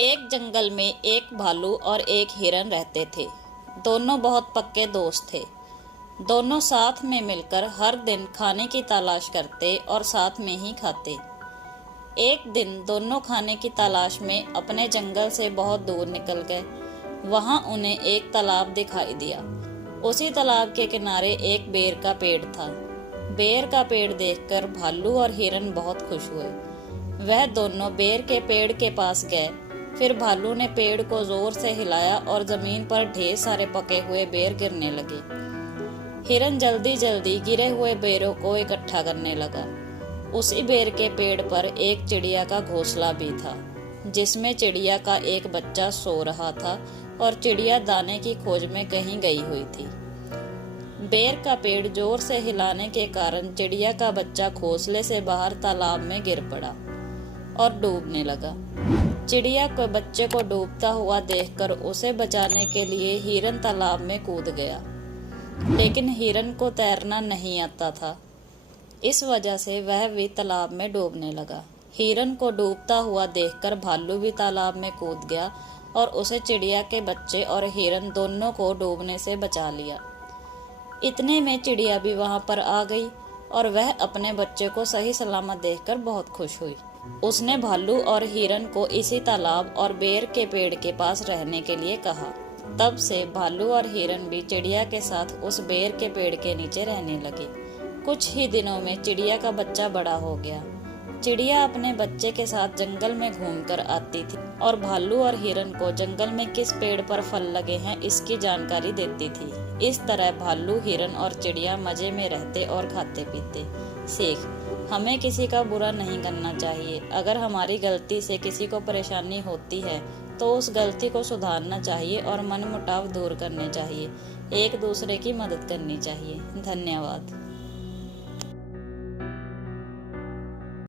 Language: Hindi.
एक जंगल में एक भालू और एक हिरन रहते थे। दोनों बहुत पक्के दोस्त थे। दोनों साथ में मिलकर हर दिन खाने की तलाश करते और साथ में ही खाते। एक दिन दोनों खाने की तलाश में अपने जंगल से बहुत दूर निकल गए। वहां उन्हें एक तालाब दिखाई दिया। उसी तालाब के किनारे एक बेर का पेड़ था। बेर का पेड़ देखकर भालू और हिरन बहुत खुश हुए। वह दोनों बेर के पेड़ के पास गए। फिर भालू ने पेड़ को जोर से हिलाया और जमीन पर ढेर सारे पके हुए बेर गिरने लगे। हिरन जल्दी जल्दी गिरे हुए बेरों को इकट्ठा करने लगा। उसी बेर के पेड़ पर एक चिड़िया का घोंसला भी था, जिसमें चिड़िया का एक बच्चा सो रहा था और चिड़िया दाने की खोज में कहीं गई हुई थी। बेर का पेड़ जोर से हिलाने के कारण चिड़िया का बच्चा घोंसले से बाहर तालाब में गिर पड़ा और डूबने लगा। चिड़िया के बच्चे को डूबता हुआ देखकर उसे बचाने के लिए हिरन तालाब में कूद गया, लेकिन हिरन को तैरना नहीं आता था। इस वजह से वह भी तालाब में डूबने लगा। हिरन को डूबता हुआ देखकर भालू भी तालाब में कूद गया और उसे चिड़िया के बच्चे और हिरन दोनों को डूबने से बचा लिया। इतने में चिड़िया भी वहां पर आ गई और वह अपने बच्चे को सही सलामत देखकर बहुत खुश हुई। उसने भालू और हिरन को इसी तालाब और बेर के पेड़ के पास रहने के लिए कहा। तब से भालू और हिरन भी चिड़िया के साथ उस बेर के पेड़ के नीचे रहने लगे। कुछ ही दिनों में चिड़िया का बच्चा बड़ा हो गया। चिड़िया अपने बच्चे के साथ जंगल में घूमकर आती थी और भालू और हिरन को जंगल में किस पेड़ पर फल लगे हैं इसकी जानकारी देती थी। इस तरह भालू, हिरन और चिड़िया मजे में रहते और खाते पीते। सीख: हमें किसी का बुरा नहीं करना चाहिए। अगर हमारी गलती से किसी को परेशानी होती है तो उस गलती को सुधारना चाहिए और मनमुटाव दूर करने चाहिए। एक दूसरे की मदद करनी चाहिए। धन्यवाद।